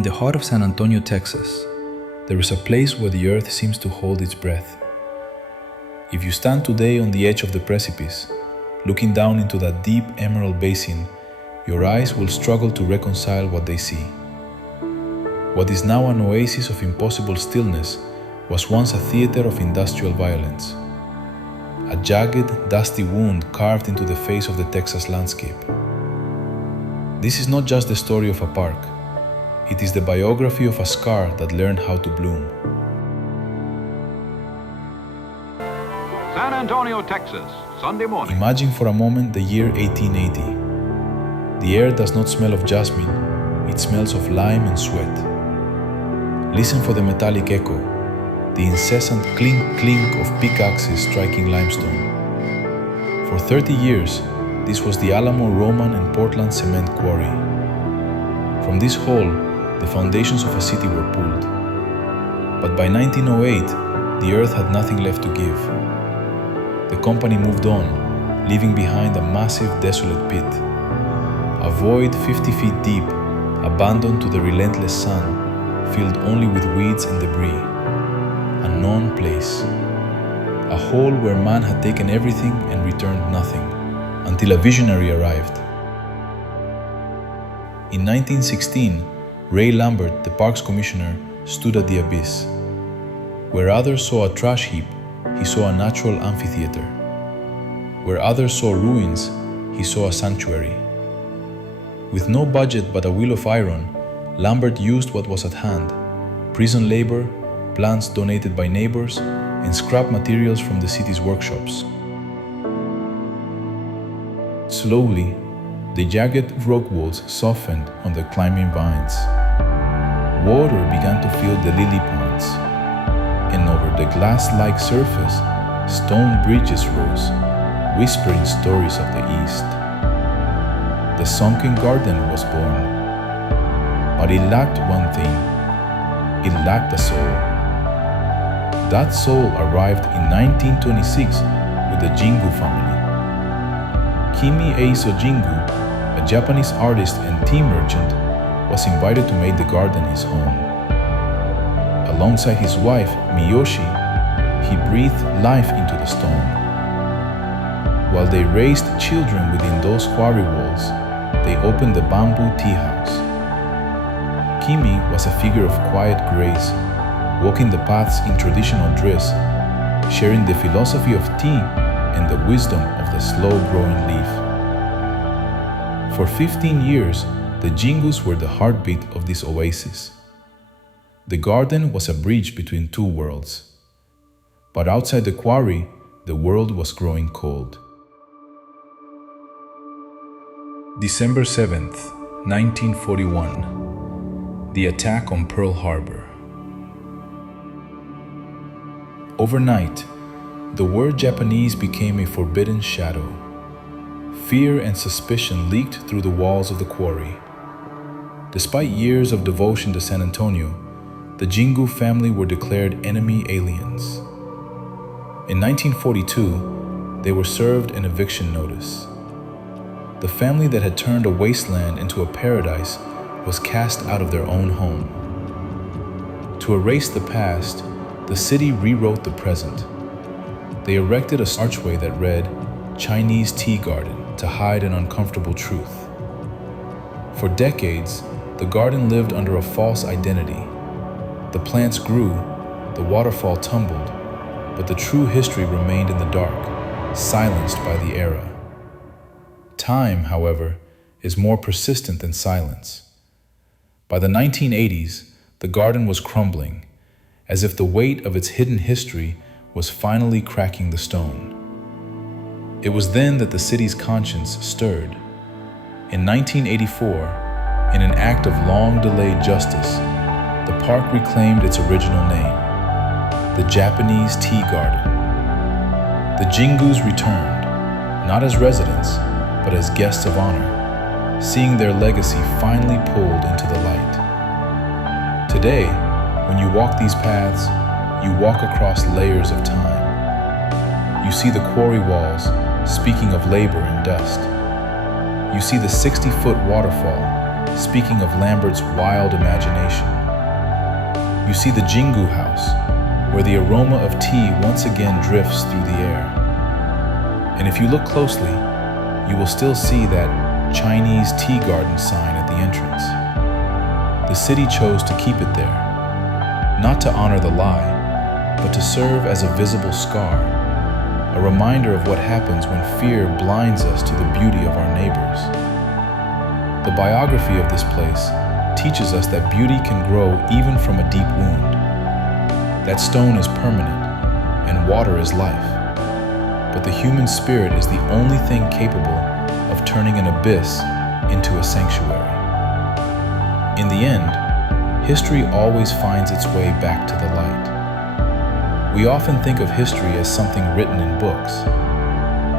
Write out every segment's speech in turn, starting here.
In the heart of San Antonio, Texas, there is a place where the earth seems to hold its breath. If you stand today on the edge of the precipice, looking down into that deep emerald basin, your eyes will struggle to reconcile what they see. What is now an oasis of impossible stillness was once a theater of industrial violence, a jagged, dusty wound carved into the face of the Texas landscape. This is not just the story of a park. It is the biography of a scar that learned how to bloom. San Antonio, Texas, Sunday morning. Imagine for a moment the year 1880. The air does not smell of jasmine, it smells of lime and sweat. Listen for the metallic echo, the incessant clink-clink of pickaxes striking limestone. For 30 years, this was the Alamo Roman and Portland cement quarry. From this hole, the foundations of a city were pulled. But by 1908, the earth had nothing left to give. The company moved on, leaving behind a massive, desolate pit. A void 50 feet deep, abandoned to the relentless sun, filled only with weeds and debris. A known place. A hole where man had taken everything and returned nothing, until a visionary arrived. In 1916, Ray Lambert, the park's commissioner, stood at the abyss. Where others saw a trash heap, he saw a natural amphitheater. Where others saw ruins, he saw a sanctuary. With no budget but a wheel of iron, Lambert used what was at hand: prison labor, plants donated by neighbors, and scrap materials from the city's workshops. Slowly, the jagged rock walls softened on the climbing vines. Water began to fill the lily ponds, and over the glass-like surface, stone bridges rose, whispering stories of the East. The Sunken garden was born, but it lacked one thing. It lacked a soul. That soul arrived in 1926 with the Jingu family. Kimi Eiso Jingu, a Japanese artist and tea merchant, was invited to make the garden his home. Alongside his wife, Miyoshi, he breathed life into the stone. While they raised children within those quarry walls, they opened the bamboo tea house. Kimi was a figure of quiet grace, walking the paths in traditional dress, sharing the philosophy of tea and the wisdom of the slow-growing leaf. For 15 years, the Jingus were the heartbeat of this oasis. The garden was a bridge between two worlds. But outside the quarry, the world was growing cold. December 7th, 1941. The attack on Pearl Harbor. Overnight, the word Japanese became a forbidden shadow. Fear and suspicion leaked through the walls of the quarry. Despite years of devotion to San Antonio, the Jingu family were declared enemy aliens. In 1942, they were served an eviction notice. The family that had turned a wasteland into a paradise was cast out of their own home. To erase the past, the city rewrote the present. They erected an archway that read, "Chinese Tea Garden," to hide an uncomfortable truth. For decades, the garden lived under a false identity. The plants grew, the waterfall tumbled, but the true history remained in the dark, silenced by the era. Time, however, is more persistent than silence. By the 1980s, the garden was crumbling, as if the weight of its hidden history was finally cracking the stone. It was then that the city's conscience stirred. In 1984, in an act of long-delayed justice, the park reclaimed its original name, the Japanese Tea Garden. The Jingus returned, not as residents, but as guests of honor, seeing their legacy finally pulled into the light. Today, when you walk these paths, you walk across layers of time. You see the quarry walls, speaking of labor and dust. You see the 60-foot waterfall, speaking of Lambert's wild imagination. You see the Jingu house, where the aroma of tea once again drifts through the air. And if you look closely, you will still see that Chinese tea garden sign at the entrance. The city chose to keep it there, not to honor the lie, but to serve as a visible scar, a reminder of what happens when fear blinds us to the beauty of our neighbors. The biography of this place teaches us that beauty can grow even from a deep wound. That stone is permanent, and water is life. But the human spirit is the only thing capable of turning an abyss into a sanctuary. In the end, history always finds its way back to the light. We often think of history as something written in books,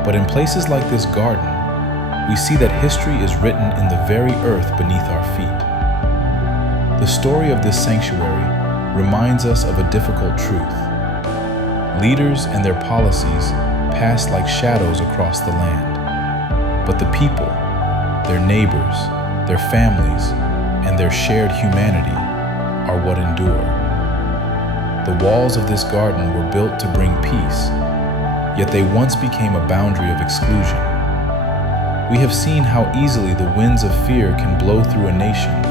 but in places like this garden, we see that history is written in the very earth beneath our feet. The story of this sanctuary reminds us of a difficult truth. Leaders and their policies pass like shadows across the land, but the people, their neighbors, their families, and their shared humanity are what endure. The walls of this garden were built to bring peace, yet they once became a boundary of exclusion. We have seen how easily the winds of fear can blow through a nation,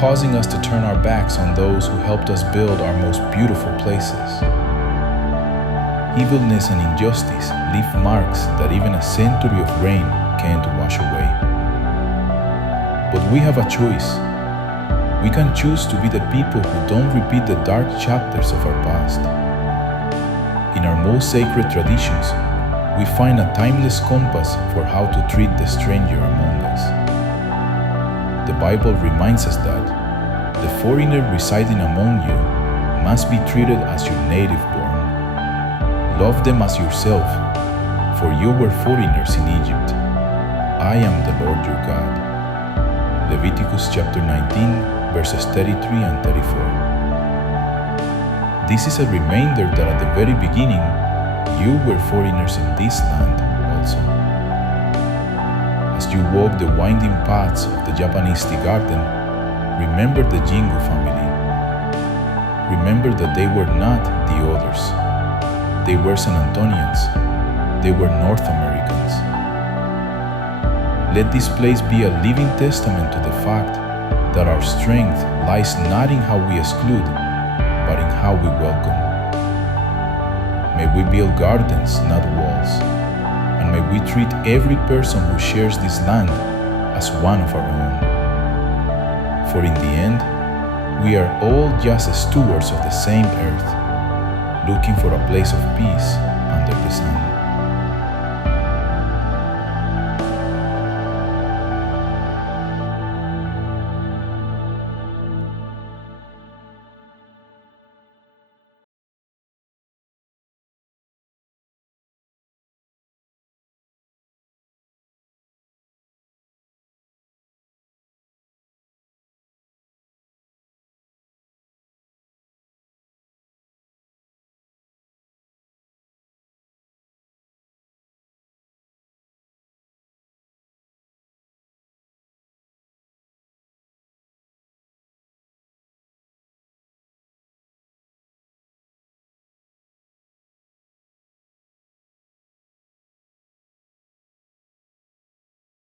causing us to turn our backs on those who helped us build our most beautiful places. Evilness and injustice leave marks that even a century of rain can't wash away. But we have a choice. We can choose to be the people who don't repeat the dark chapters of our past. In our most sacred traditions, we find a timeless compass for how to treat the stranger among us. The Bible reminds us that the foreigner residing among you must be treated as your native born. Love them as yourself, for you were foreigners in Egypt. I am the Lord your God. Leviticus chapter 19, verses 33 and 34. This is a reminder that at the very beginning, you were foreigners in this land also. As you walk the winding paths of the Japanese tea garden, remember the Jingu family. Remember that they were not the others. They were San Antonians. They were North Americans. Let this place be a living testament to the fact that our strength lies not in how we exclude, but in how we welcome. May we build gardens, not walls, and may we treat every person who shares this land as one of our own. For in the end, we are all just stewards of the same earth, looking for a place of peace